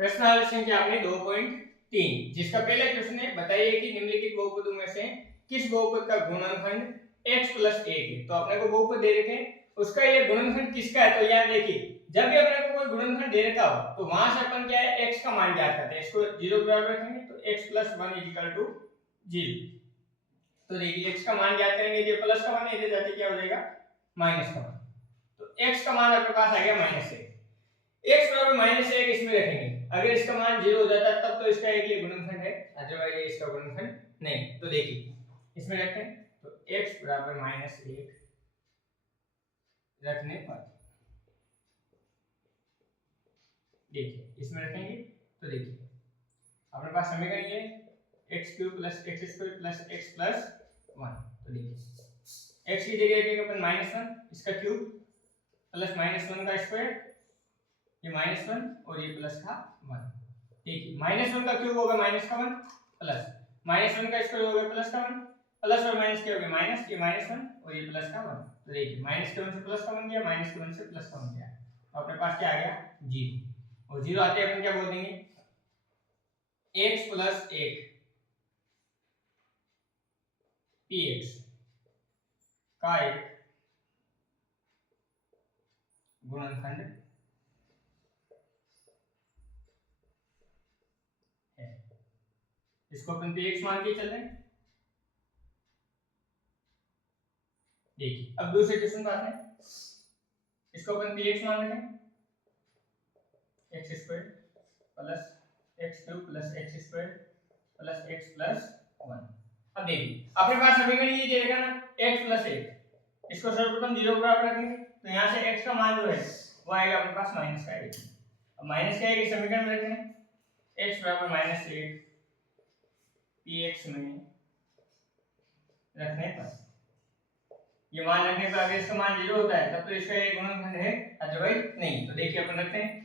प्रश्न आंसर संख्या आपने 2.3 जिसका पहला क्वेश्चन है बताइए कि निम्नलिखित बहुपदों में से किस बहुपद का गुणनखंड x + 1 है। तो अपने को बहुपद दे रखे हैं, उसका ये गुणनखंड किसका है। तो यहाँ देखिए जब भी अपने को कोई गुणनखंड दे रखा हो तो वहां से अपन क्या है x का मान ज्ञात करते हैं। इसको 0 के बराबर रखेंगे तो x + 1 = 0। तो देखिए x का मान ज्ञात करेंगे, ये प्लस का मान है, इधर जाके क्या हो जाएगा माइनस का मान। तो x का मान आपके पास आ गया -1। x बराबर -1 इसमें रखेंगे, अगर इसका मान 0 हो जाता है तब तो इसका एक ये गुणनखंड है, अदरवाइज ये इसका गुणनखंड नहीं। तो देखिए इसमें रखते हैं तो x बराबर -1 रखने पर देखिए इसमें रखेंगे तो देखिए अपने पास समीकरण ये x³ + x² + x + 1। तो देखिए x की जगह रखेंगे अपन -1 इसका क्यूब प्लस -1 का स्क्वायर, ये -1 और ये प्लस का 1। ठीक है, -1 का क्यूब होगा -1 प्लस -1 का स्क्वायर होगा प्लस का 1 प्लस और माइनस क्या हो गया माइनस, ये -1 और ये प्लस का 1। तो देखिए -1 से प्लस का 1 गया, -1 से प्लस का 1 गया, तो अपने पास क्या आ गया 0। और 0 आते अपन क्या बोल देंगे x + 1 px का एक गुणनखंड है। इसको अपन px मान के चल रहे हैं। देखिए अब दूसरे क्वेश्चन पर आते हैं, इसको अपन px मान रहे हैं x² + x³ + x² + x + 1। अब देखिए अपने पास समीकरण ये दे रखा ना x + 1, इसको सर्वप्रथम 0 के बराबर रखेंगे तो यहाँ से x का मान जो है वो आएगा अपने पास -1। अब माइनस क्या है कि समीकरण में रखते हैं x बराबर -1 px में रखने पर, ये मान रखने पर अगर इसका मान 0 होता है तब तो इसका ये गुणनखंड है, अदरवाइज नहीं। तो देखिए अपन रखते हैं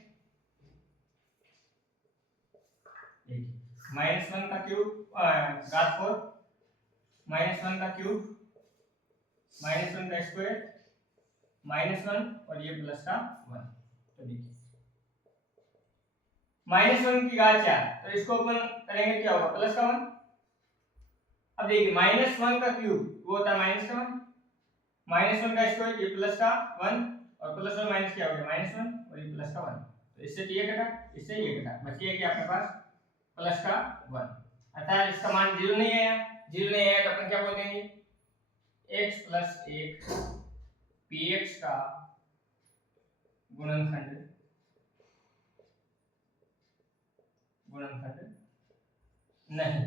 -1 का क्यूब घात 4 -1 का क्यूब -1 का स्क्वायर -1 और ये प्लस का 1। तो देखिए -1 की घात 4, तो इसको अपन करेंगे क्या होगा प्लस का 1। अब देखिए -1 का क्यूब वो होता है माइनस का 1, -1 का स्क्वायर ये प्लस का 1 और प्लस और माइनस क्या हो गया -1 और ये प्लस का 1। तो इससे ये कटा, इससे ये कटा, बच गया कि आपके पास प्लस का 1। अर्थात इसका मान 0 नहीं आया, 0 नहीं आया तो अपन क्या बोल देंगे x + 1 px का गुणनखंड नहीं।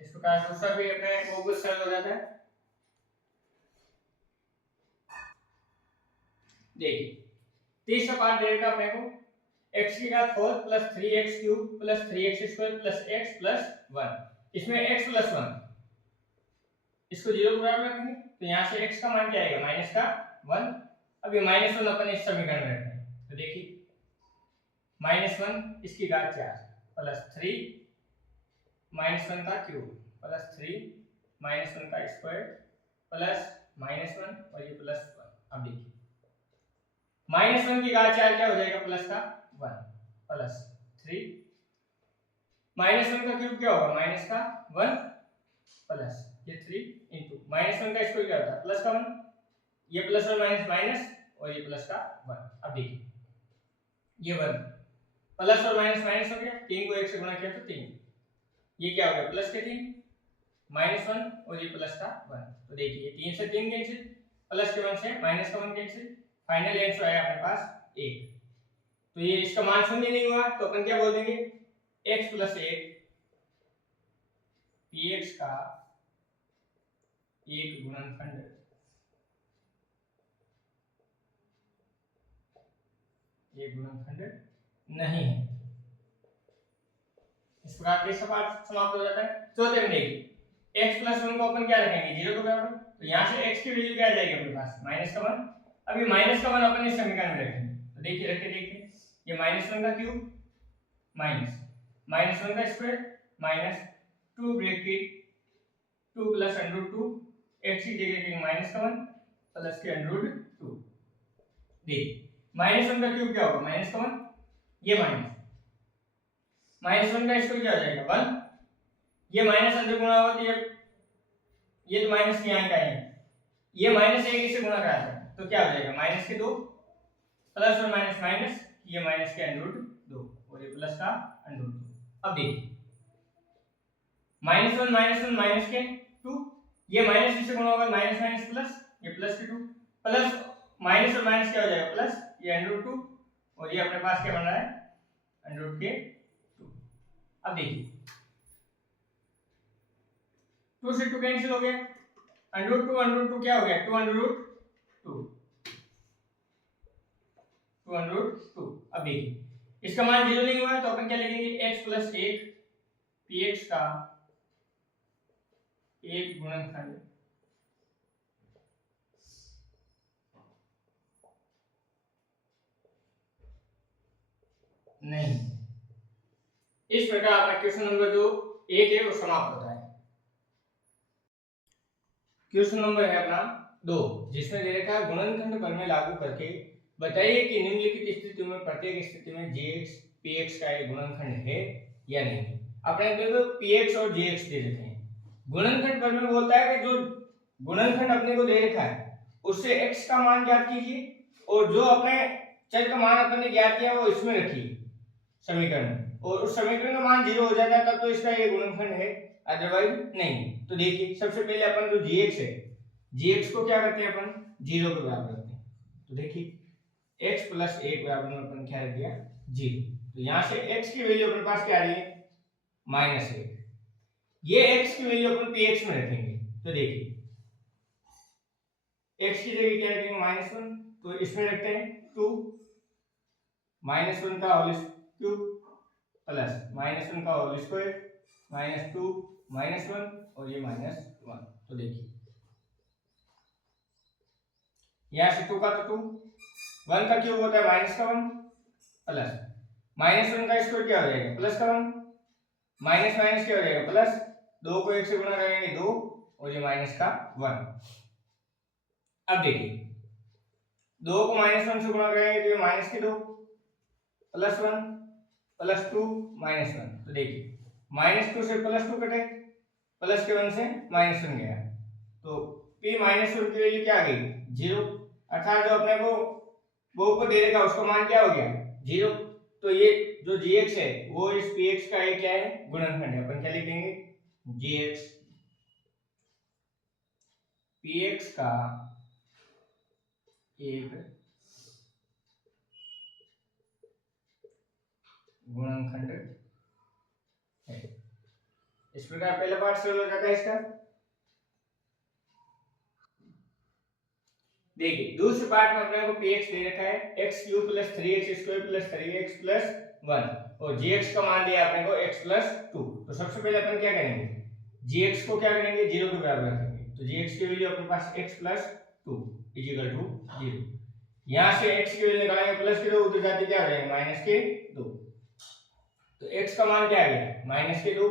इस प्रकार दूसरा भी अपने बहुपद सरल हो जाता है। देखिए तीसरा पार्ट दे रखा अपने को x की घात 4 + 3x³ + 3x² + x + 1। इसमें x + 1 इसको 0 के बराबर रखेंगे तो यहाँ से x का मान क्या आएगा -1। अब ये -1 अपन इस समीकरण में रखते हैं तो देखिए -1 इसकी घात 4 + 3 -1 का क्यूब + 3 -1 का स्क्वायर प्लस -1 और ये प्लस 1। अब देखिए -1 की घात 4 क्या हो जाएगा प्लस का 1 प्लस 3 -1 का क्यूब क्या होगा माइनस का 1 प्लस ये 3 इनटू -1 का स्क्वायर क्या होता है प्लस का 1, ये प्लस और माइनस माइनस और ये प्लस का 1। अब देखिए ये 1 प्लस और माइनस माइनस हो गया, 3 को 1 से गुणा किया तो 3, ये क्या हो गया प्लस के 3 -1 और ये प्लस का 1। तो देखिए 3 से 3 कैंसिल, प्लस के 1 से माइनस का 1 कैंसिल, फाइनल आंसर आया अपने पास 1। तो ये इसका मान शून्य नहीं हुआ तो अपन क्या बोल देंगे x + 1 px का एक गुणनखंड नहीं है। इस प्रकार के पार्ट समाप्त हो जाता है। चौथे में देखिए x + 1 को अपन क्या रखेंगे 0 के बराबर, तो यहाँ से x की वैल्यू क्या आ जाएगी अपने पास -1। अब ये -1 अपन इस समीकरण में रखेंगे तो देखिए रख के देखिए ये -1 का क्यूब -1 का स्क्वायर -2 ब्रैकेट 2 + √2 x की जगह के -1 प्लस के √2। देखिए -1 का क्यूब क्या होगा -1, ये माइनस वन का स्क्वायर क्या हो जाएगा 1, ये माइनस अंदर गुणा होगा तो ये तो माइनस के यहाँ का है, ये माइनस एक इसे गुणा करा था तो क्या हो जाएगा माइनस के 2 प्लस और माइनस माइनस, ये माइनस के अंडर 2 और ये प्लस का अंडर 2। अब देखिए माइनस वन माइनस के 2, ये माइनस किससे गुणा होगा माइनस माइनस प्लस, ये प्लस के 2 प्लस माइनस और माइनस क्या हो जाएगा प्लस, ये अंडर 2 और ये अपने पास क्या बन रहा है अंडर के 2। अब देखिए 2 से 2 कैंसिल हो गया, अंडर 2 क्या हो गया 2 अंडर रूट 2। अब देखिए इसका मान 0 नहीं हुआ है तो अपन क्या लिखेंगे x प्लस 1 px का एक गुणनखंड नहीं। इस प्रकार आपका क्वेश्चन नंबर जो 1 है वो समाप्त होता है। क्वेश्चन नंबर है अपना 2 जिसमें दे रखा है गुणनखंड प्रमेय लागू करके बताइए कि निम्नलिखित स्थितियों में प्रत्येक स्थिति में gx px का एक गुणनखंड है या नहीं। अपने देखो px और gx दे रखे हैं, गुणनखंड प्रमेय बोलता है कि जो गुणनखंड अपने को दे रखा है उससे x का मान ज्ञात कीजिए और जो अपने चर का मान अपने ज्ञात किया वो इसमें रखिए समीकरण, और उस समीकरण का मान 0 हो जाता है तब तो इसका ये गुणनखंड है, अदरवाइज नहीं। तो देखिए सबसे पहले अपन जो gx है gx को क्या करते हैं अपन 0 के बराबर रखते हैं, तो देखिए x प्लस 1 बराबर में अपन क्या रख दिया 0, तो यहाँ से x की वैल्यू अपने पास क्या आ रही है -1, ये x की वैल्यू अपन px में रखेंगे तो देखिए x की जगह क्या रखेंगे -1, तो इसमें रखते हैं 2 -1 का होल क्यूब प्लस -1 का होल स्क्वायर -2 -1 और ये -1, तो देखिए यहाँ से 2 का तो 2, 1 का क्यूब होता है -1 प्लस -1 का स्क्वायर क्या हो जाएगा प्लस का 1 माइनस माइनस क्या हो जाएगा प्लस, 2 को 1 से गुणा करेंगे 2 और ये माइनस का 1। अब देखिए 2 को -1 से गुणा करेंगे तो ये माइनस के 2 प्लस 1 प्लस 2 -1, तो देखिए -2 से +2 कटे, प्लस के 1 से -1 गया, तो p -1 की वैल्यू क्या आ गई 0, अर्थात जो अपने को वो ऊपर दे देगा उसका मान क्या हो गया 0, तो ये जो gx है वो इस px का एक क्या है गुणनखंड है, अपन क्या लिखेंगे gx px का एक गुणनखंड है। इस प्रकार पहला पार्ट सॉल्व हो जाता है इसका। देखिए दूसरे पार्ट में अपने को px दे रखा है x³ + 3x² + 3x + 1 और gx का मान दिया अपने को x + 2, तो सबसे पहले अपन क्या करेंगे gx को क्या करेंगे 0 के बराबर रखेंगे, तो gx की वैल्यू अपने पास x + 2 = 0, यहां से x की वैल्यू निकालेंगे प्लस के 2 उधर जाते क्या हो जाएगा -2, तो x का मान क्या आ गया -2,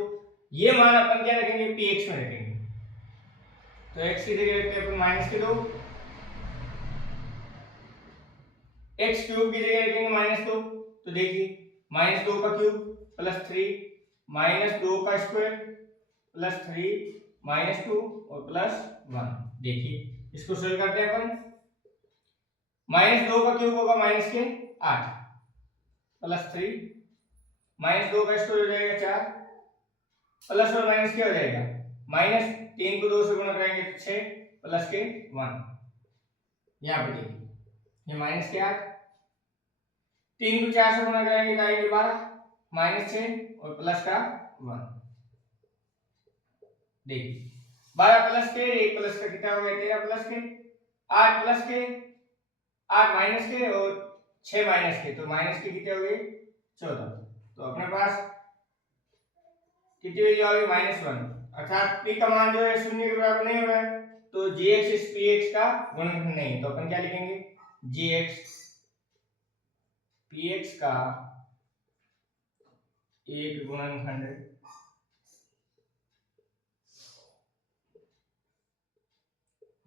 ये मान अपन क्या रखेंगे px में रखेंगे, तो x की जगह रखते हैं अपन -2, x³ की जगह रखेंगे -2, तो देखिए -2 का क्यूब प्लस 3 -2 का स्क्वायर प्लस 3 -2 और प्लस 1, देखिए इसको सॉल्व करते हैं अपन, -2 का क्यूब होगा -8 प्लस 3 -2 का स्क्वायर हो जाएगा 4 प्लस और माइनस क्या हो जाएगा -3 को 2 से गुणा करेंगे तो 6 प्लस के 1, यहाँ पे देखिए ये -8, 3 को 4 से गुणा करेंगे तो आएंगे 12 -6 और प्लस का 1, देखिए 12 प्लस के 1 प्लस का कितना हो गया 13 प्लस के 8 प्लस के 8 माइनस के और 6 माइनस के, तो माइनस के कितने हो गए 14, तो अपने पास कितनी वैल्यू आ गई -1, अर्थात p का मान जो है 0 के बराबर नहीं हो रहा है, तो gx इस px का गुणनखंड नहीं, तो अपन क्या लिखेंगे gx px का एक गुणनखंड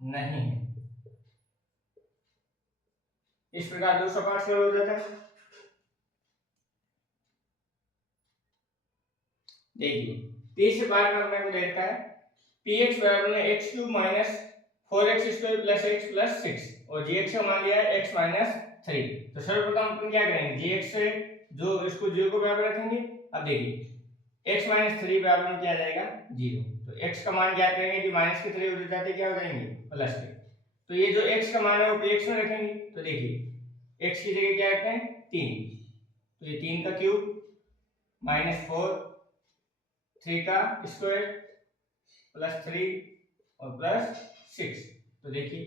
नहीं है। इस प्रकार दूसरा पार्ट सॉल्व हो जाता है। देखिए तीसरे पार्ट में अपने को दे रखा है px बराबर में x cube minus 4x square plus x plus 6 और gx का मान लिया है x माइनस 3। तो सर्वप्रथम अपन क्या करेंगे gx से जो इसको 0 को बराबर रखेंगे। अब देखिए x माइनस 3 बराबर में क्या आ जाएगा 0। तो x का मान ज्ञात करेंगे कि माइनस के 3 उधर जाते क्या हो जाएंगे प्लस के। तो ये जो x का मान है वो px में रखेंगे। तो देखिए x की जगह क्या रखते हैं 3। तो ये 3 का क्यूब माइनस 4 3 का स्क्वायर प्लस 3 और प्लस 6। तो देखिए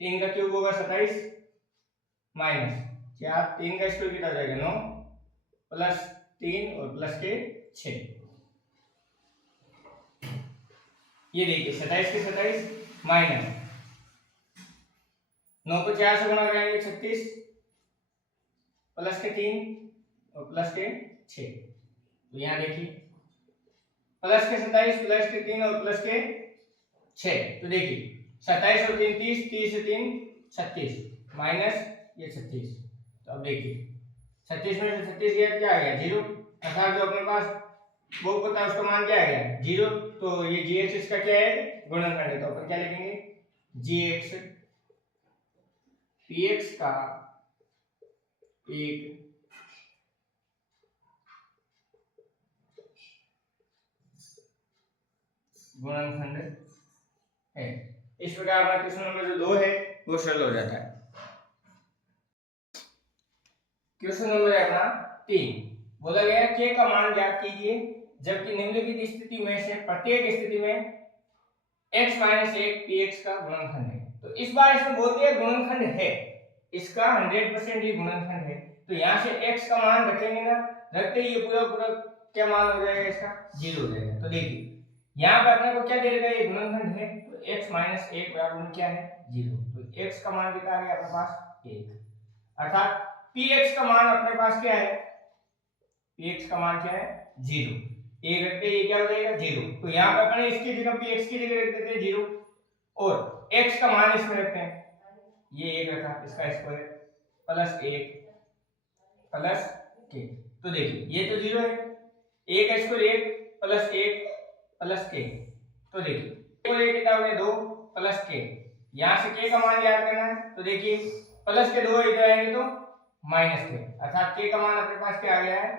3 का क्यूब होगा 27 माइनस क्या 3 का स्क्वायर कितना हो जाएगा 9 प्लस 3 और प्लस के 6। ये देखिए 27 के 27 माइनस 9 को 4 से गुणा करेंगे 36 प्लस के 3 और प्लस के 6। तो यहाँ देखिए प्लस के 27 प्लस के 3 और प्लस के 6। तो देखिए 27 और 3 30 30 से 3 36 माइनस ये 36। तो अब देखिए 36 में से 36 गया क्या आ गया 0 अर्थात जो अपने पास वो पता है उसका मान क्या आ गया 0। तो ये gx इसका क्या है गुणनखंड है। तो अपन क्या लिखेंगे gx px का एक गुणनखंड है। इस प्रकार हमारा क्वेश्चन नंबर जो 2 है वो सरल हो जाता है। क्वेश्चन नंबर है अपना 3 बोला गया k का मान ज्ञात कीजिए जबकि निम्नलिखित स्थिति में से प्रत्येक स्थिति में x माइनस 1 px का गुणनखंड है। तो इस बार इसमें बोल दिया गुणनखंड है इसका 100% ये गुणनखंड है। तो यहाँ से x का मान रखेंगे ना रखते ही ये पूरा पूरा क्या मान हो जाएगा इसका 0 हो जाएगा। तो देखिए यहाँ पे अपने को क्या दे देगा ये गुणनखंड है। तो x माइनस 1 बराबर में क्या है 0। तो x का मान कितना आ गया अपने पास 1 अर्थात px का मान अपने पास क्या है px का मान क्या है 0। 1 रखते ये क्या हो जाएगा 0। तो यहाँ पे अपने इसकी जगह px की जगह रख देते हैं 0 और x का मान इसमें रखते हैं ये 1 रखा इसका स्क्वायर प्लस 1 प्लस k। तो देखिए ये तो 0 है 1 का स्क्वायर 1 प्लस 1 प्लस k। तो देखिए और 1 कितना हो गया 2 प्लस k। यहाँ से k का मान याद करना है। तो देखिए प्लस के 2 इधर आएंगे तो माइनस के अर्थात k का मान अपने पास क्या आ गया है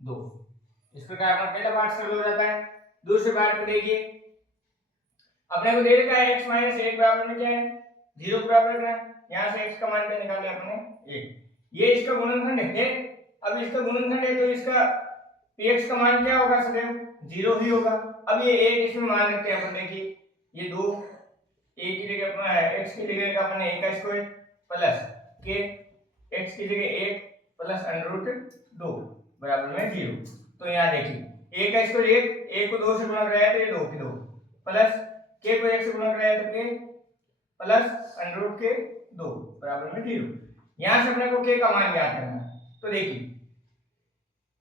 2। इस प्रकार अपना पहला पार्ट सरल हो जाता है। दूसरे पार्ट को देखिए अपने को दे रखा है x माइनस 1 बराबर में क्या है 0 बराबर रखना है। यहाँ से x का मान क्या निकाल लिया अपने 1। ये इसका गुणनखंड है। अब इसका गुणनखंड है तो इसका px का मान क्या होगा सदैव 0 ही होगा। अब ये 1 इसमें मान रखते हैं अपन देखिए ये 2 a की जगह अपना x की जगह का अपने 1 का स्क्वायर प्लस k x की जगह 1 प्लस √2 बराबर में 0। तो यहाँ देखिए 1 का स्क्वायर 1 को 2 से गुणा कराया तो ये 2 की 2 प्लस k को 1 से गुणा कराया तो k प्लस √2 बराबर में 0। यहाँ से अपने को k का मान ज्ञात करना है। तो देखिए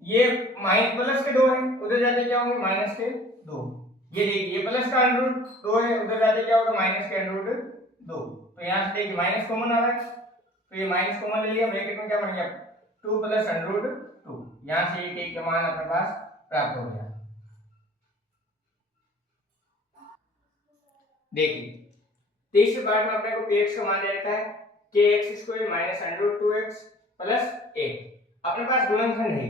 ये माइनस प्लस के 2 है उधर जाते क्या होंगे माइनस के 2। ये देखिए ये प्लस का √2 है उधर जाते क्या होगा माइनस के √2। तो यहाँ से देखिए माइनस कॉमन आ रहा है तो ये माइनस कॉमन ले लिया ब्रैकेट में क्या बन गया 2 प्लस √2। यहाँ से ये k का मान अपने पास प्राप्त हो गया। देखिए तीसरे पार्ट में अपने को px का मान दे रखा है kx² माइनस √2x प्लस 1। अपने पास गुणनखंड है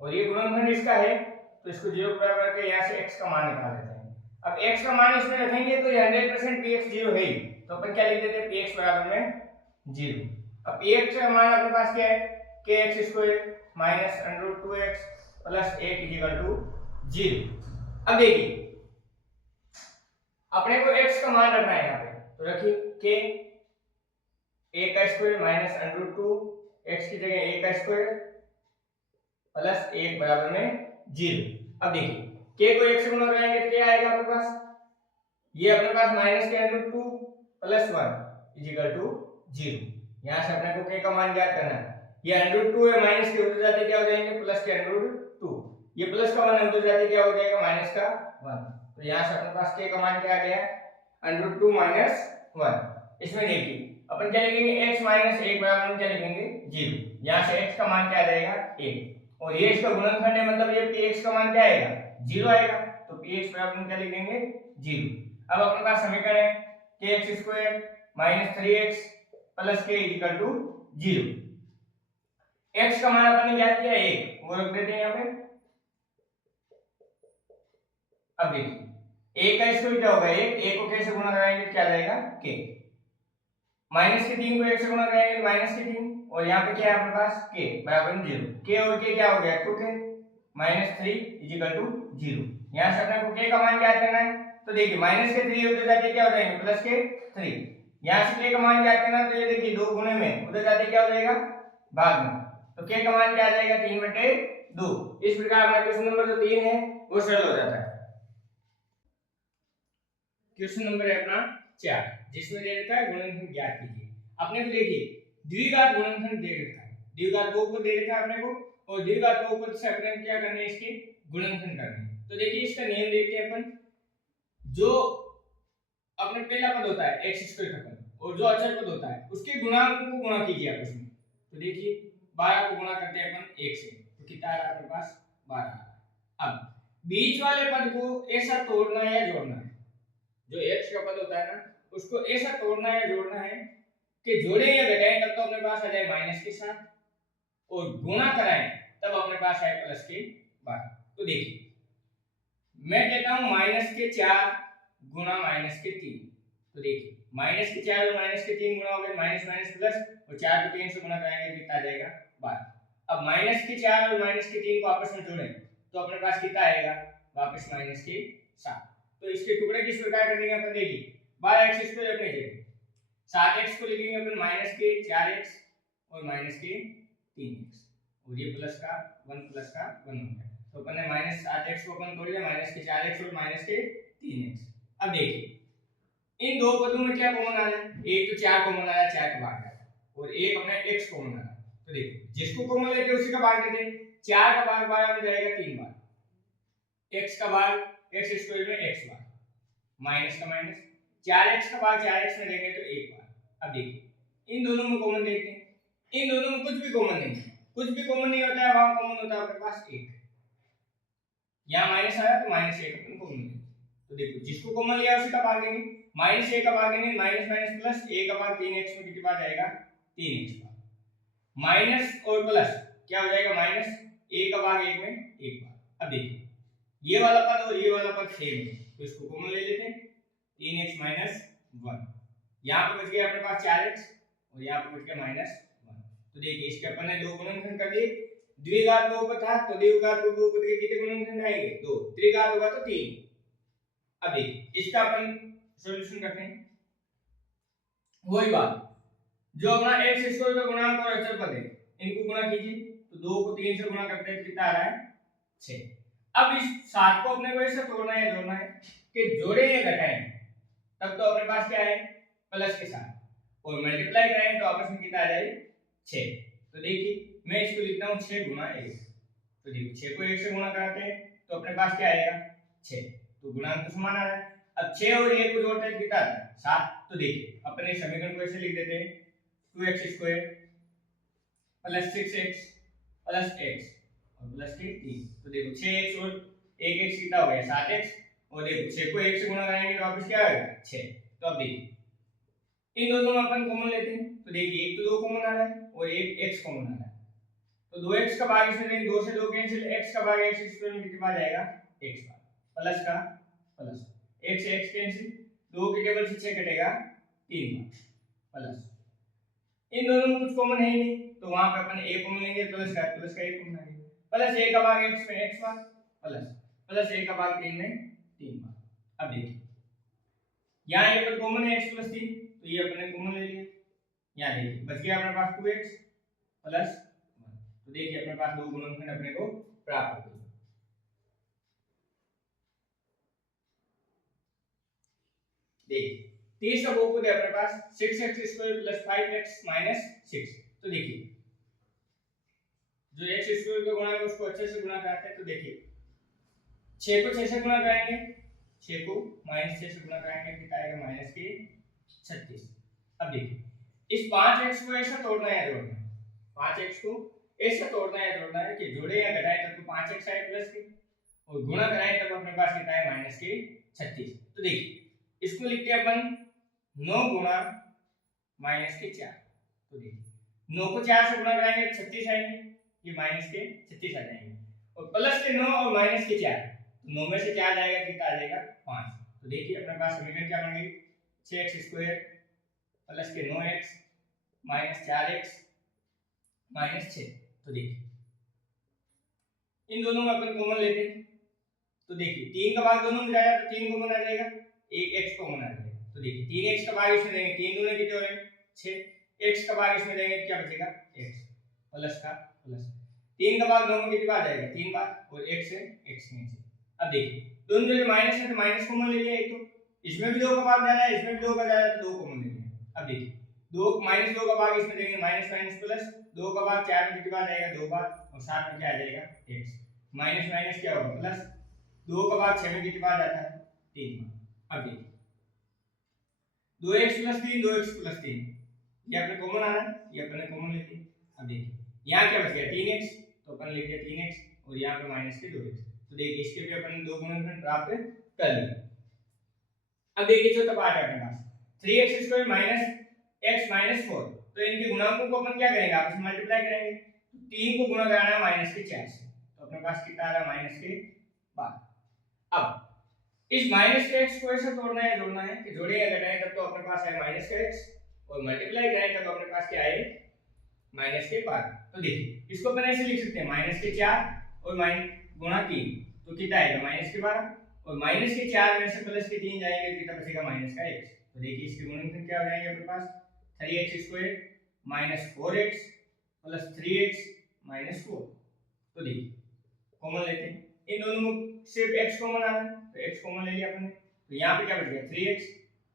और ये गुणनखंड इसका है तो इसको 0 बराबर करके यहाँ से x का मान निकाल लेते हैं। अब x का मान इसमें रखेंगे तो ये 100% px 0 है ही। तो अपन क्या लिख देते हैं px बराबर में 0। अब px का मान अपने पास क्या है kx² माइनस √2x प्लस 1 0। अब देखिए अपने को x का मान रखना है यहाँ पे तो रखिए k 1 का स्क्वायर माइनस √2 x की जगह 1 का स्क्वायर प्लस 1 बराबर में 0। अब देखिए k को 1 से गुणा कराएंगे तो क्या आएगा अपने पास ये अपने पास माइनस के √2 प्लस 1 0। यहाँ से अपने को k का मान ज्ञात करना है। ये √2 है माइनस के उधर जाते क्या हो जाएंगे प्लस के √2। ये प्लस का मान उधर जाते क्या हो जाएगा माइनस का 1। तो यहाँ से अपने पास k का मान क्या आ गया √2 माइनस 1। इसमें देखिए अपन क्या लिखेंगे x माइनस 1 बराबर में क्या लिखेंगे 0। यहाँ से x का मान क्या आ जाएगा 1 और ये इसका गुणनखंड है, मतलब ये px का मान क्या आएगा, 0 आएगा। तो px बराबर हम क्या लिख देंगे, 0। अब अपने पास समीकरण है kx square minus 3x plus k equal to 0। x का मान अपन ने क्या किया, 1, वो रख देते हैं यहाँ पे। अब देखिए a का स्क्वायर क्या होगा, 1, a को k से गुणा कराएंगे तो क्या जाएगा, k। माइनस के 3 को 1 से गुणा कराएंगे तो माइनस के 3, और यहाँ पे क्या है अपने पास, k बराबर 0। k और k क्या हो गया, 2k माइनस 3 इक्वल टू 0। यहाँ से अपने को k का मान ज्ञात करना है। तो देखिए माइनस के 3 उधर जाके क्या हो जाएंगे, प्लस के 3। यहाँ से k का मान ज्ञात करना, तो ये देखिए 2 गुणे में उधर जाके क्या हो जाएगा, भाग में। तो k का मान क्या आ जाएगा, 3/2। इस प्रकार अपना क्वेश्चन नंबर जो 3 है वो सरल हो जाता है। क्वेश्चन नंबर है अपना 4, जिसमें दे रखा है गुणनखंड ज्ञात कीजिए। अपने को देखिए द्विघात गुणनखंड दे रखा है, द्विघात बहुपद दे रखा है अपने को, और द्विघात बहुपद से अपने को क्या करना है, इसके गुणनखंड करना है। तो देखिए इसका नियम देखते हैं अपन। जो अपने पहला पद होता है x स्क्वायर का पद, और जो अचर पद होता है उसके गुणांक को गुणा कीजिए आपस में। तो देखिए 12 को गुणा करते हैं अपन 1 से, तो कितना आ रहा है अपने पास, 12। अब बीच वाले पद को ऐसा तोड़ना है या जोड़ना है, जो x का पद होता है ना उसको ऐसा तोड़ना है जोड़ना है कि जोड़े या घटाएं तब तो अपने पास आ जाए माइनस के साथ, और गुणा कराएं तब अपने पास आए प्लस के 12। तो देखिए मैं कहता हूं माइनस के 4 गुणा माइनस के 3। तो देखिए माइनस के 4 और माइनस के 3 गुणा हो गए, माइनस माइनस प्लस, और 4 को 3 से गुणा कराएंगे तो कितना आ जाएगा, 12। अब माइनस के 4 और माइनस के 3 को आपस में जोड़ें तो अपने पास कितना आएगा, वापस माइनस के 7। तो इसके टुकड़े किस प्रकार कर देंगे अपन, देखिए 12x स्क्वायर अपने जगह, 7x को लिखेंगे अपन माइनस के 4x और माइनस के 3x, और ये प्लस का 1 प्लस का 1 हो गया। तो अपन ने माइनस 7x को अपन तोड़ लिया, माइनस के 4x और माइनस के 3x। अब देखिए इन दो पदों में क्या कॉमन आ रहा है, एक तो 4 कॉमन आ रहा है, 4 का भाग है, और एक अपना x कॉमन आ रहा है। तो देखिए जिसको कॉमन लेते हैं उसी का भाग देते हैं। 4 का भाग 12 में जाएगा 3 बार, x का भाग x स्क्वायर में x बार, माइनस का माइनस, 4x का भाग 4x में देंगे तो 1 बार। अब देखिए इन दोनों में कॉमन देखते हैं, इन दोनों में कुछ भी कॉमन नहीं है, कुछ भी कॉमन नहीं होता है, वहां कॉमन होता है अपने पास 1। यहाँ माइनस आया तो माइनस 1 अपन कॉमन लेंगे। तो देखो जिसको कॉमन लिया उसी का भाग देंगे, माइनस 1 का भाग देंगे, माइनस माइनस प्लस, a का भाग 3x में कितना बार जाएगा, 3x बार, माइनस और प्लस क्या हो जाएगा, माइनस, a का भाग 1 में 1 बार। अब देखिए ये वाला पद और ये वाला पद सेम है, तो इसको कॉमन ले लेते हैं, 3x माइनस 1। यहाँ पे बच गया अपने पास 4x और यहाँ पे बच गया माइनस 1। तो देखिए इसके अपन ने दो गुणनखंड कर दिए। द्विघात बहुपद था तो द्विघात बहुपद के कितने गुणनखंड आएंगे, 2। त्रिघात होगा तो 3। अब देखिए इसका अपन सॉल्यूशन करते हैं। वही बात जो अपना x स्क्वायर का गुणांक और अचर पद है इनको गुणा कीजिए, तो 2 को 3 से गुणा करते हैं कितना आ रहा है, 6। अब इस 7 को अपने को ऐसे तोड़ना है जोड़ना है कि जोड़े या घटाएं तब तो अपने पास क्या है, प्लस के साथ, और मल्टीप्लाई करें तो आपस में कितना आ जाए, 6। तो देखिए मैं इसको लिखता हूं 6 गुना 1। तो देखिए 6 को 1 से गुणा कराते हैं तो अपने पास क्या आएगा, 6। तो गुणांक तो समान आ रहा है। अब 6 और 1 को जोड़ते हैं कितना आता है, 7। तो देखिए अपने समीकरण को ऐसे लिख देते हैं, 2x square plus 6x plus x और प्लस के 3। तो देखो 6x और 1x कितना हो गया, 7x, और देखो 6 को 1 से गुणा कराएंगे तो वापस क्या आएगा, 6। तो अब देखिए इन दोनों में अपन कॉमन लेते हैं, तो देखिए एक तो 2 कॉमन आ रहा है और एक x कॉमन आ रहा है, तो 2x का भाग इसमें लेंगे, 2 से 2 कैंसिल, x का भाग x स्क्वायर में कितना आ जाएगा, x बार, प्लस का प्लस, x से x कैंसिल, 2 के टेबल से 6 कटेगा 3 बार, प्लस इन दोनों में कुछ कॉमन है ही नहीं तो वहां पे अपन a कॉमन लेंगे, प्लस का a कॉमन आएगा, प्लस a का भाग x में x bar, plus plus a का भाग 3 में 3 बार। अब देखिए यहाँ ये पर कॉमन है x प्लस 3, तो ये अपने कॉमन ले लिया, यहाँ देखिए बच गया अपने पास 2x प्लस 1। तो देखिए अपने पास दो गुणनखंड अपने को प्राप्त हो गए। देखिए तीसरा बहुपद है अपने पास 6x square plus 5x minus 6। तो देखिए जो x स्क्वायर का गुणा है उसको अच्छे से गुणा कराते हैं, तो देखिए 6 को 6 से गुणा कराएंगे, 6 को माइनस 6 से गुणा कराएंगे कितना आएगा, माइनस के 36। अब देखिए इस 5x को ऐसा तोड़ना है, जोड़ना है 5x को ऐसा तोड़ना है कि जोड़े या घटाए तब तो 5x आए प्लस के, और गुणा कराए तब अपने पास कितना है माइनस के 36। तो देखिए इसको लिखते हैं अपन 9 गुणा माइनस के 4। तो देखिए 9 को 4 से गुणा कराएंगे 36 आएंगे, ये माइनस के 36 आ जाएंगे, और प्लस के 9 और माइनस के 4, तो 9 में से 4 जाएगा कितना आ जाएगा 5। तो देखिए अपने पास समीकरण क्या बन गई 6x² प्लस के 9x माइनस 4x माइनस 6। तो देखिए इन दोनों में अपन कॉमन लेते हैं, तो देखिए 3 का भाग दोनों में जाएगा तो 3 कॉमन आ जाएगा, एक x कॉमन आ जाएगा। तो देखिए 3x का भाग इसमें देंगे, 3 दूनी कितने हो रहे हैं 6, x का भाग इसमें देंगे क्या बचेगा x प्लस का प्लस, 3 का भाग 9 में कितनी बार जाएगा 3 बार, और x है x नीचे। अब देखिए दोनों जगह माइनस है तो माइनस कॉमन ले लिया, एक तो इसमें भी 2 का भाग जा रहा है, इसमें भी 2 का जा रहा है, तो 2 कॉमन ले लिया। अब देखिए 2 माइनस 2 का भाग इसमें देंगे माइनस माइनस प्लस, 2 का भाग 4 में कितनी बार जाएगा 2 बार, और साथ में क्या आ जाएगा x, माइनस माइनस क्या होगा प्लस, 2 का भाग 6 में कितनी बार जाता है 3 बार। अब देखिए 2x प्लस 3 2x प्लस 3 ये अपने कॉमन आ रहा है, ये अपने कॉमन लेते हैं। अब देखिए यहाँ क्या बच गया 3x, तो अपन लिख दिया 3x, और यहाँ पे माइनस के 2x। तो देखिए इसके भी अपन दो गुणनखंड प्राप्त कर लिए। अब देखिए चौथा पार्ट है अपने पास 3x² माइनस x माइनस 4, तो इनके गुणांकों को अपन क्या करेंगे आपस में मल्टीप्लाई करेंगे, तो 3 को गुणा कराना है माइनस के 4 से, तो अपने पास कितना आ रहा है माइनस के 12। अब इस माइनस के x को ऐसे तोड़ना है जोड़ना है कि जोड़े या घटाएं तब तो अपने पास आए माइनस के x, और मल्टीप्लाई करें तब अपने पास क्या आए माइनस के 12। तो देखिए इसको अपन ऐसे लिख सकते हैं माइनस के 4 और माइनस गुणा 3, तो कितना आएगा माइनस के 12, और माइनस के 4 में से प्लस के 3 जाएंगे तो कितना बचेगा माइनस का x। तो देखिए इसके गुणनखंड क्या हो जाएंगे अपने पास 3x² minus 4x plus 3x minus 4। तो देखिए कॉमन लेते हैं, इन दोनों में सिर्फ x कॉमन आ रहा है तो x कॉमन ले लिया अपने, तो यहाँ पे क्या बच गया 3x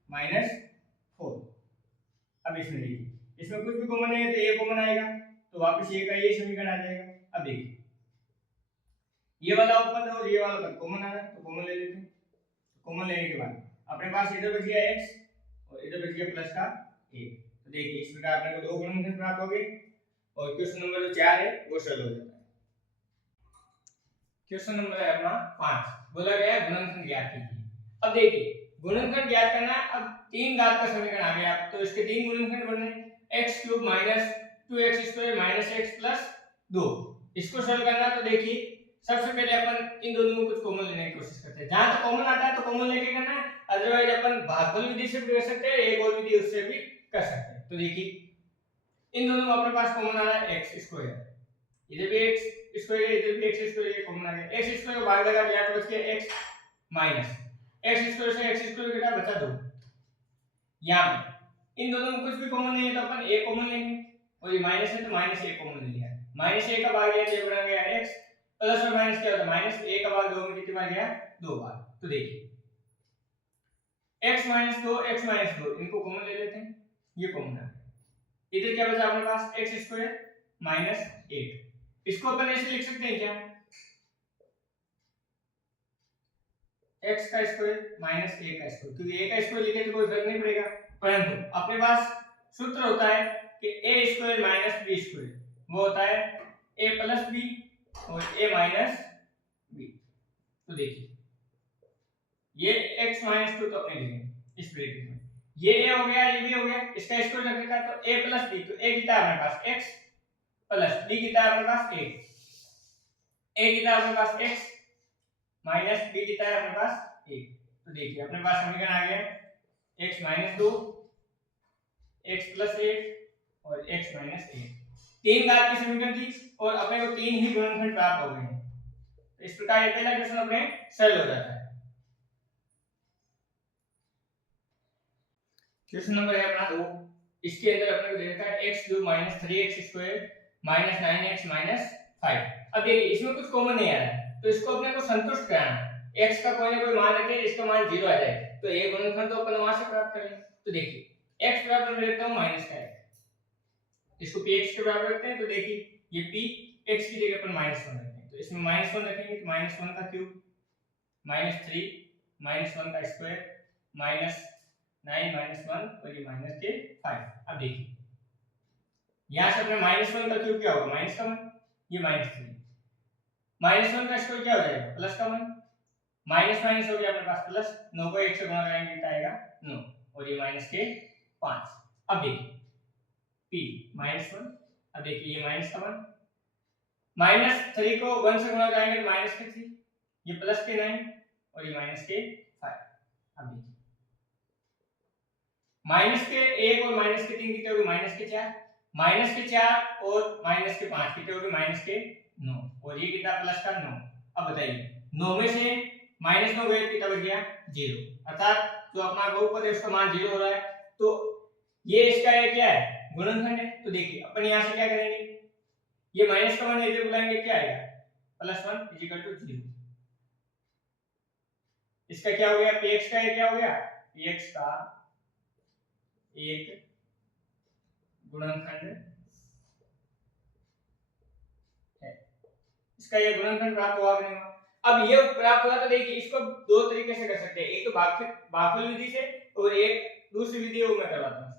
माइनस 4। अब इसमें देखिए इसमें कुछ भी कॉमन नहीं है तो ये कॉमन आएगा, तो वापस ये का ये समीकरण आ जाएगा। अब देखिए ये वाला ऊपर और ये वाला ऊपर कॉमन आ रहा है तो कॉमन ले लेते हैं, कॉमन लेने के बाद अपने पास इधर बच गया x और इधर बच गया प्लस का 1। तो देखिए इस प्रकार अपने को दो गुणनखंड प्राप्त हो गए, और क्वेश्चन नंबर जो 4 है वो सॉल्व हो जाता है। क्वेश्चन नंबर है अपना 5, बोला गया है गुणनखंड ज्ञात कीजिए। अब देखिए गुणनखंड ज्ञात करना, अब 3 घात का समीकरण आ गया, तो इसके 3 गुणनखंड बनने x³ minus 2x² minus x plus 2। इसको सॉल्व करना, तो देखिए सबसे पहले अपन इन दोनों में कुछ कॉमन लेने की कोशिश करते हैं, जहां तक कॉमन आता है तो कॉमन लेके करना है, अदरवाइज अपन भागफल विधि से भी कर सकते हैं, एक और विधि उससे भी कर सकते हैं। तो देखिए इन दोनों में अपने पास कॉमन आ रहा है x², इधर भी x² है इधर भी x² कॉमन आ गया, x² को भाग लगा दिया तो बच गया x माइनस x² से x² घटा बचा 2। यहां पे इन दोनों में कुछ भी कॉमन नहीं है तो अपन a कॉमन लेंगे, और ये माइनस है तो माइनस a कॉमन ले लिया, माइनस a का भाग लिया तो ये बन गया x, प्लस और माइनस क्या होता है माइनस a का भाग 2 में कितनी बार गया 2 बार। तो देखिए x माइनस 2 x माइनस 2 इनको कॉमन ले लेते हैं, ये कॉमन है, इधर क्या बचा अपने पास x² माइनस 8। इसको अपन ऐसे लिख सकते हैं क्या x का स्क्वायर माइनस a का स्क्वायर, क्योंकि a का स्क्वायर लिखे तो कोई फर्क नहीं पड़ेगा, परंतु अपने पास सूत्र होता है कि a² माइनस b², वो होता है a प्लस b और a माइनस b। तो देखिए ये x माइनस 2 तो अपने लिखेंगे इस ब्रैकेट में, ये a हो गया ये b हो गया, इसका स्क्वायर रख रखा है तो a प्लस b, तो a कितना है अपने पास x प्लस b कितना है अपने पास a कितना है अपने पास x माइनस b कितना है अपने पास 1। तो देखिए अपने पास समीकरण आ गया x माइनस 2 x प्लस 1 और x माइनस 1, 3 घात की समीकरण थी और अपने को 3 ही गुणनखंड प्राप्त हो गए हैं। तो इस प्रकार ये पहला क्वेश्चन अपने सॉल्व हो जाता है। क्वेश्चन नंबर है अपना 2, इसके अंदर अपने को दे रखा है x³ minus 3x² minus 9x minus 5। अब देखिए इसमें कुछ कॉमन नहीं आ रहा है तो इसको अपने को संतुष्ट कराना है, x का कोई ना कोई मान रखे इसका मान 0 आ जाए तो ये गुणनखंड तो अपन वहां से प्राप्त करेंगे। तो देखिए x बराबर मैं लेता हूं माइनस का x, इसको px के बराबर रखते हैं, तो देखिए ये p x की जगह अपन -1 रखते हैं, तो इसमें -1 रखेंगे तो -1 का क्यूब -3 -1 का स्क्वायर -9 -1 और ये -5। अब देखिए यहाँ से अपने -1 का क्यूब क्या होगा, माइनस का 1, ये -3, -1 का स्क्वायर क्या हो जाएगा, प्लस का 1, माइनस माइनस हो गया अपने पास प्लस, 9 को 1 से गुणा करेंगे कितना आएगा 9, और ये माइनस के 5। अब देखिए p -1, अब देखिए ये माइनस का 1, -3 को 1 से गुणा करेंगे तो माइनस के 3, ये प्लस के 9 और ये माइनस के 5। अब देखिए माइनस के 1 और माइनस के 3 कितने होगी, माइनस के 4, माइनस के 4 और माइनस के 5 कितने होगी, माइनस के 9, और ये कितना प्लस का 9। अब बताइए 9 में से -9 गए कितना बच गया 0, अर्थात जो अपना बहुपद है उसका मान 0 हो रहा है, तो ये इसका ये क्या है, गुणनखंड है। तो देखिए अपन यहां से क्या करेंगे, ये माइनस का मान इधर बुलाएंगे, क्या आएगा +1 = 0। इसका क्या हो गया, px का ये क्या हो गया, px का एक गुणनखंड है, इसका ये गुणनखंड प्राप्त हुआ कि नहीं हुआ। अब ये प्राप्त हुआ तो देखिए इसको दो तरीके से कर सकते हैं, एक तो भागफल विधि से और एक दूसरी विधि वो मैं करवाता हूं।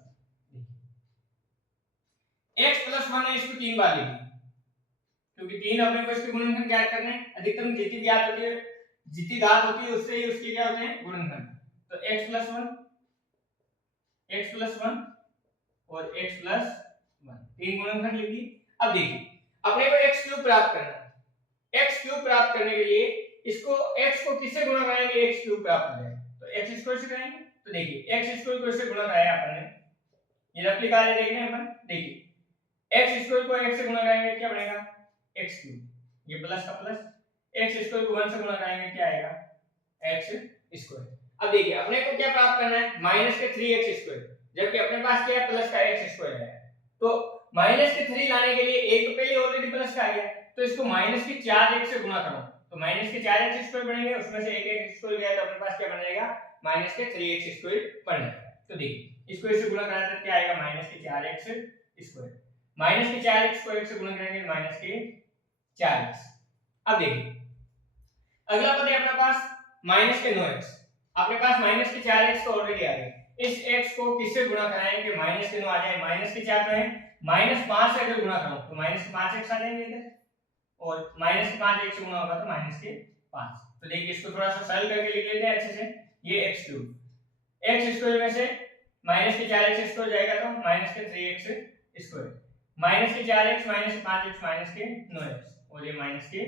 x + 1 है, इसको 3 बार लिखिए, क्योंकि 3 अपने को इसके गुणनखंड ज्ञात करने हैं। अधिकतम जितनी ज्ञात होती है, जितनी घात होती है उससे ही उसके क्या होते हैं गुणनखंड। तो x + 1 और x + 1 तीन गुणनखंड लिख दिए। अब देखिए अपने को x³ प्राप्त करना है, x³ प्राप्त करने के लिए इसको x को किससे गुणा करेंगे, x³ प्राप्त हो जाएगा तो x² से करेंगे। तो देखिए x² को इससे गुणा कराया अपन ने, ये रेप्लिका है, देख रहे हैं अपन, देखिए x² को x से गुणा करेंगे क्या बनेगा x³, ये प्लस का प्लस, x² को 1 से गुणा करेंगे क्या आएगा x²। अब देखिए अपने को क्या प्राप्त करना है, माइनस के 3x², जबकि अपने पास क्या है प्लस का x² है। तो माइनस के 3 लाने के लिए एक तो पहले ऑलरेडी प्लस का आ गया, तो इसको माइनस के 4x से गुणा करो तो माइनस के 4x² बनेंगे, उसमें से एक x² गया तो अपने पास क्या बन जाएगा माइनस के 3x² बन जाएगा। तो देखिए इसको इससे गुणा कराते क्या आएगा, माइनस के 4x², माइनस के 4x को 1 से गुणा करेंगे माइनस के 4x। अब देखिए अगला पद है अपने पास माइनस के 9x, अपने पास माइनस के 4x तो ऑलरेडी आ गए, इस x को किससे गुणा कराएंगे कि माइनस के 9 आ जाए, माइनस के 4 तो है, -5 से अगर गुणा करो तो माइनस के 5x आ जाएंगे इधर, और माइनस के 5 1 से गुणा होगा तो माइनस के 5। तो देखिए इसको थोड़ा सा सरल करके लिख लेते हैं अच्छे से, ये x³ में से माइनस के 4x² जाएगा तो माइनस के 3x², माइनस के 4x माइनस के 5x माइनस के 9x और ये माइनस के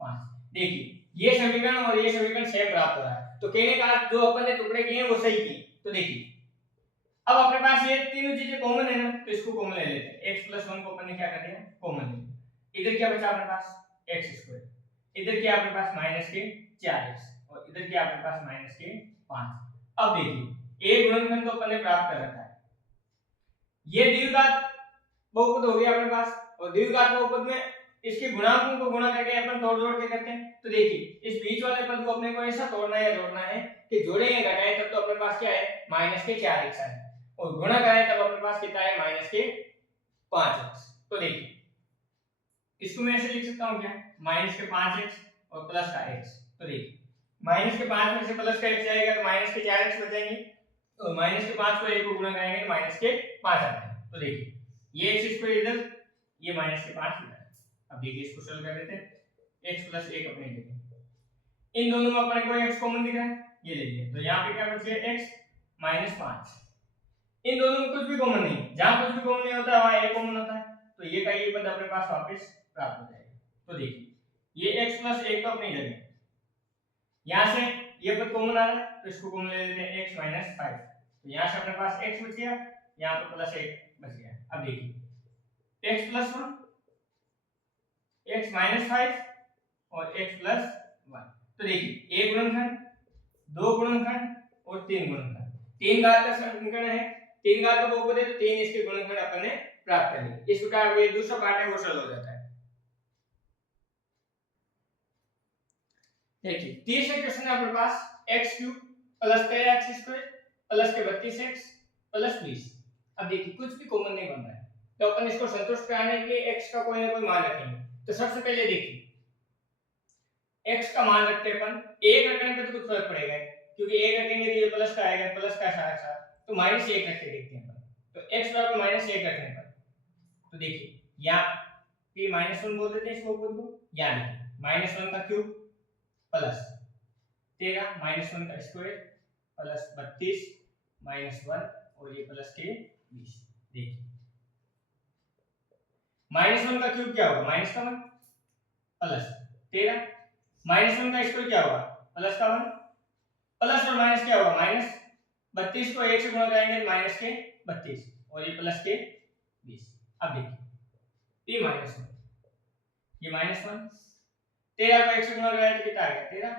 5। देखिए ये समीकरण और ये समीकरण सेम प्राप्त हो रहा है, तो कहने का जो अपन ने टुकड़े किए हैं वो सही किए। तो देखिए अब अपने पास ये तीनों चीजें कॉमन है ना, तो इसको कॉमन ले लेते हैं, x + 1 को अपन ने क्या कर दिया कॉमन ले लिया, इधर क्या बचा अपने पास x², इधर क्या अपने पास माइनस के 4x और इधर क्या अपने पास माइनस के 5। अब देखिए एक गुणनखंड तो अपन ने प्राप्त कर रखा है, ये द्विघात बहुपद हो गया अपने पास, और द्विघात बहुपद में इसके गुणांकों को गुणा करके अपन तोड़ जोड़ के करते हैं। तो देखिए इस बीच वाले पद को अपने को ऐसा तोड़ना है या जोड़ना है कि जोड़े या घटाए तब तो अपने पास क्या है माइनस के 4x है, और गुणा करें तब अपने पास कितना है माइनस के 5x। तो देखिए इसको मैं ऐसे लिख सकता हूं क्या, माइनस के 5x और प्लस का x। तो देखिए माइनस के 5 में से प्लस का x जाएगा तो माइनस के 4x बचेंगे, तो माइनस के 5 को 1 को गुणा करेंगे तो माइनस के 5 आ जाएगा। तो देखिए ये x² इधर, ये माइनस के 5 इधर। अब देखिए इसको सॉल्व कर देते हैं, x + 1 अपने जगह, इन दोनों में अपने को x कॉमन दिख रहा है, ये ले लिया, तो यहाँ पे क्या बच गया x - 5। इन दोनों में कुछ भी कॉमन नहीं, जहां कुछ भी कॉमन नहीं होता वहां a कॉमन होता है, तो ये का ये पद अपने पास वापस प्राप्त हो जाएगा। तो देखिए ये x + 1 तो अपनी जगह, यहां से ये पद कॉमन आ रहा है तो इसको कॉमन ले लेते हैं x - 5, तो यहां से अपने पास x बच गया, यहां पे +1 बच गया। अब देखिए x + 1 x - 5 और x + 1, तो देखिए एक गुणनखंड, दो गुणनखंड और तीन गुणनखंड, तीन घात का समीकरण है, तीन घात का बहुपद है तो तीन इसके गुणनखंड अपन ने प्राप्त कर लिए। इस प्रकार ये दूसरा पार्ट है वो सरल हो जाता है। देखिए तीसरे क्वेश्चन है अपने पास x³ + 13x² प्लस के 32x प्लस 20। अब देखिए कुछ भी कॉमन नहीं बन रहा है, तो अपन इसको संतुष्ट कराने के लिए x का कोई ना कोई मान रखेंगे। तो सबसे पहले देखिए x का मान रखते हैं अपन, एक रखने पे तो कुछ फर्क पड़ेगा, क्योंकि एक रखेंगे तो ये प्लस का आएगा, प्लस का साथ साथ, तो -1 रख के देखते हैं अपन। तो x बराबर -1 रखने पर तो देखिए यहाँ p -1 बोल देते हैं इस बहुपद को, यहाँ देखिए -1 का क्यूब प्लस 13 -1 का स्क्वायर प्लस 32 -1 और ये प्लस के 20। देखिए -1 का क्यूब क्या होगा, माइनस का 1 प्लस 13 -1 का स्क्वायर क्या होगा, प्लस का 1 प्लस और माइनस क्या होगा, माइनस 32 को 1 से गुणा करेंगे माइनस के 32 और ये प्लस के 20। अब देखिए p -1 ये -1 13 को 1 से गुणा करें तो कितना आ गया 13,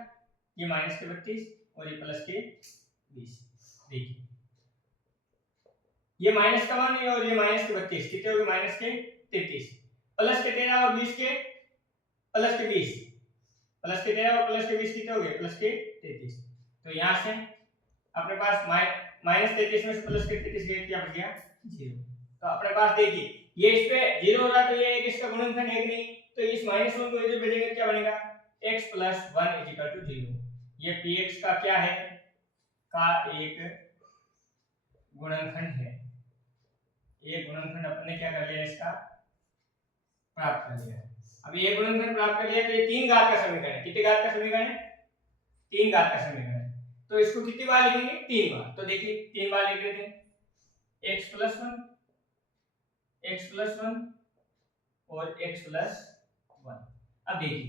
ये माइनस के 32 और ये प्लस के 20। देखिए ये माइनस का 1 और ये माइनस के 32 कितने हो गए, माइनस के 33 प्लस के 13 और 20 के प्लस के 20 प्लस के 13 और प्लस के 20 कितने हो गए, प्लस के 33। तो यहाँ से अपने पास -33 में से प्लस के 33 गए क्या बच गया 0। तो अपने पास देखिए ये इस पे 0 हो रहा तो ये एक इसका गुणनखंड है कि नहीं, तो इस -1 को इधर भेजेंगे क्या बनेगा x + 1 = 0। ये px का क्या है, का एक गुणनखंड है। ये गुणनखंड अपने क्या कर लिया, इसका प्राप्त कर लिया। अब ये गुणनखंड प्राप्त कर लिया तो ये 3 घात का समीकरण है। कितने घात का समीकरण है, 3 घात का समीकरण है। तो इसको कितनी बार लिखेंगे, 3 बार। तो देखिए 3 बार लिख देते हैं x + 1 और x + 1। अब देखिए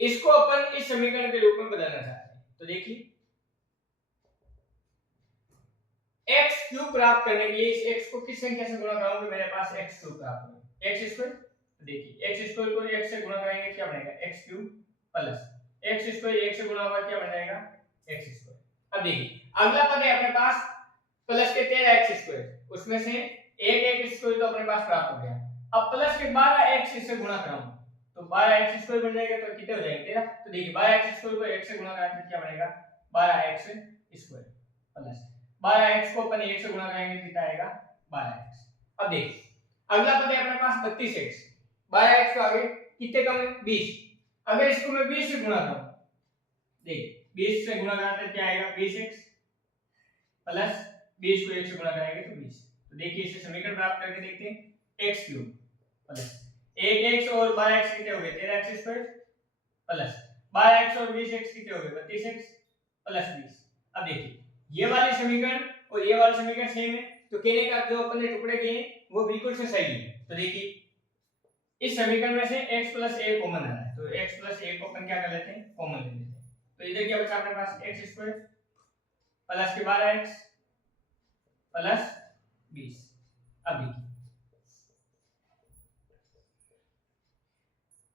इसको अपन इस समीकरण के रूप में बदलना चाहते हैं। तो देखिए x³ प्राप्त करने के लिए इस x को किस संख्या से गुणा कराऊंगा, मेरे पास x³ प्राप्त होगा x²। तो देखिए x² को x से गुणा करेंगे क्या बनेगा x³ प्लस x² 1 से गुणा होगा क्या बन जाएगा x²। अब देखिए अगला पद है अपने पास प्लस के 13x², उसमें से एक x² तो अपने पास प्राप्त हो गया। अब प्लस के 12x से गुणा कराऊंगा तो 12x² बन जाएगा, तो कितने हो जाएंगे 13। तो देखिए 12x² को 1 से गुणा करें तो क्या बनेगा 12x² प्लस 12x को अपन 1 से गुणा करेंगे कितना आएगा 12x। अब देखिए अगला पद है अपने पास 32x, 12x को आगे कितने कम है 20। अगर इसको मैं 20 से गुणा करूं, देखिए 20 से गुणा करते क्या आएगा 20x प्लस 20 को 1 से गुणा करेंगे तो 20। तो देखिए इसे समीकरण प्राप्त करके देखते हैं x³ प्लस 1x और 12x कितने हो गए 13x² प्लस 12x और 20x कितने हो गए 32x प्लस 20। अब देखिए ये वाले समीकरण और ये वाला समीकरण सेम है, तो कहने का जो अपन ने टुकड़े किए वो बिल्कुल से सही है। तो देखिए इस समीकरण में से x + a कॉमन आ रहा है, तो x + a को अपन क्या कर लेते हैं कॉमन ले लेते हैं। तो इधर क्या बचा अपने पास x² प्लस के 12x प्लस 20। अब देखिए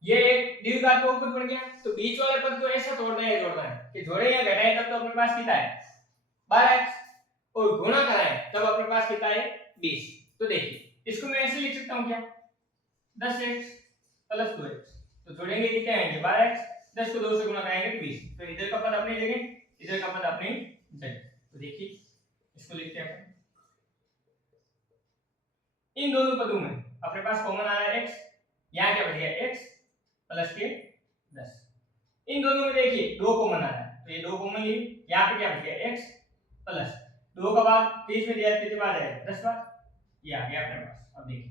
ये एक द्विघात बहुपद बन गया, तो बीच वाले पद को ऐसा तोड़ना है जोड़ना है कि जोड़े या घटाएं तब तो अपने पास कितना है 12x और गुणा कराएं तब अपने पास कितना है 20। तो देखिए इसको मैं ऐसे लिख सकता हूं क्या 10x प्लस 2x, तो जोड़ेंगे कितने आएंगे 12x, 10 को 2 से गुणा करेंगे तो 20। तो इधर का पद अपनी जगह, इधर का पद अपनी जगह। तो देखिए इसको लिखते हैं अपन, इन दोनों पदों में अपने पास कॉमन आ रहा है x, यहां क्या बच गया x प्लस के 10। इन दोनों में देखिए 2 कॉमन आ रहा है, तो ये 2 कॉमन ली, यहां पे क्या बच गया x प्लस 2 का भाग 30 में दिया कितने बार आएगा 10 बार, ये आ गया अपने पास। अब देखिए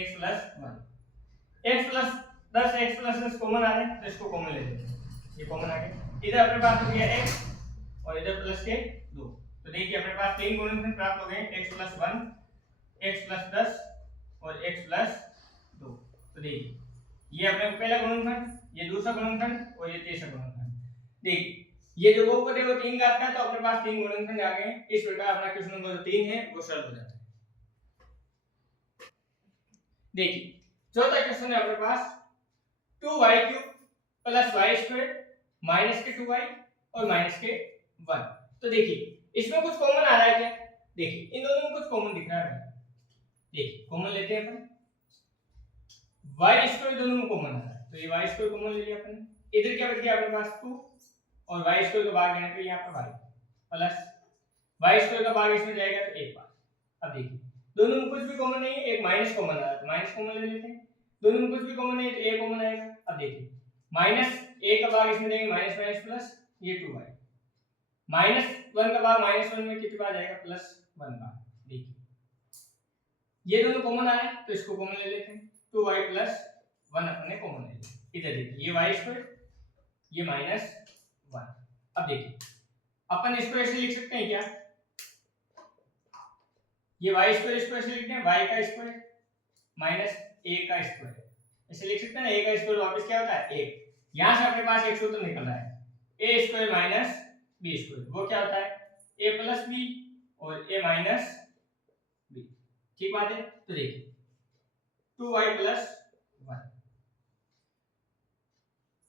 x + 1 x + 10 x + 10 कॉमन आ रहे हैं तो इसको कॉमन ले लेते हैं, ये कॉमन आ गया। इधर अपने पास हो गया x और इधर प्लस के 2। तो देखिए अपने पास तीन गुणनखंड प्राप्त हो गए x + 1 x + 10 और x + 2। तो देखिए ये अपने पहला गुणनखंड, ये दूसरा गुणनखंड और ये तीसरा गुणनखंड। देखिए ये जो बहुपद है वो 3 घात का है, तो अपने पास तीन गुणनखंड आ गए। इस प्रकार अपना क्वेश्चन नंबर 3 है वो सॉल्व हो जाता है। देखिए चौथा क्वेश्चन है अपने पास 2y³ + y² - के 2y और -के 1। तो देखिए इसमें कुछ कॉमन आ रहा है क्या, देखिए इन दोनों में कुछ कॉमन दिख रहा है। देखिए कॉमन लेते हैं अपन, y² दोनों में कॉमन आ रहा है, तो ये y² कॉमन ले लिया अपन। इधर क्या बच गया अपने पास 2 और y² का भाग देने पे यहाँ पर y प्लस y² का भाग इसमें जाएगा तो 1 बार। अब देखिए दोनों में कुछ भी कॉमन नहीं है, एक माइनस कॉमन आ रहा है तो माइनस कॉमन ले लेते हैं। दोनों में कुछ भी कॉमन नहीं है तो a कॉमन आएगा। अब देखिए -1 का भाग इसमें देंगे माइनस माइनस प्लस, ये 2y -1 का भाग -1 में कितनी बार जाएगा +1 बार। देखिए ये दोनों कॉमन आए तो इसको कॉमन ले लेते हैं, 2y प्लस 1 अपने कॉमन ले लेते। इधर देखिए ये y स्क्वायर, ये माइनस 1। अब देखिए अपन इसको ऐसे लिख सकते हैं क्या, ये y स्क्वायर इसको ऐसे लिखते हैं y का स्क्वायर माइनस a का स्क्वायर, ऐसे लिख सकते हैं ना। a का स्क्वायर वापस क्या होता है 1, यहां से अपने पास एक सूत्र निकल रहा है a square minus b square, वो क्या होता है a प्लस b और a माइनस b। ठीक बात है। तो देखिए 2y प्लस 1,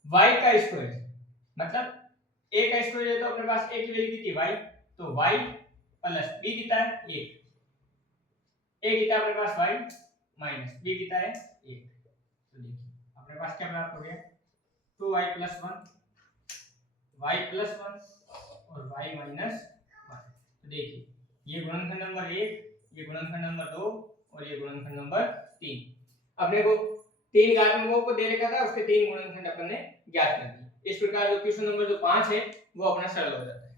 y का स्क्वायर मतलब a का स्क्वायर है तो अपने पास a की वैल्यू कितनी y, तो y प्लस b कितना है 1, a कितना अपने पास y माइनस b कितना है 1। तो देखिए अपने पास क्या प्राप्त हो गया 2y प्लस 1, y प्लस 1 और y माइनस 1। तो देखिए ये गुणनखंड नंबर 1, ये गुणनखंड नंबर 2 और ये गुणनखंड नंबर 3। अपने को 3 घातांकों को दे रखा था, उसके 3 गुणनखंड अपन ने ज्ञात कर दिए। इस प्रकार जो क्वेश्चन नंबर जो 5 है वो अपना सरल हो जाता है।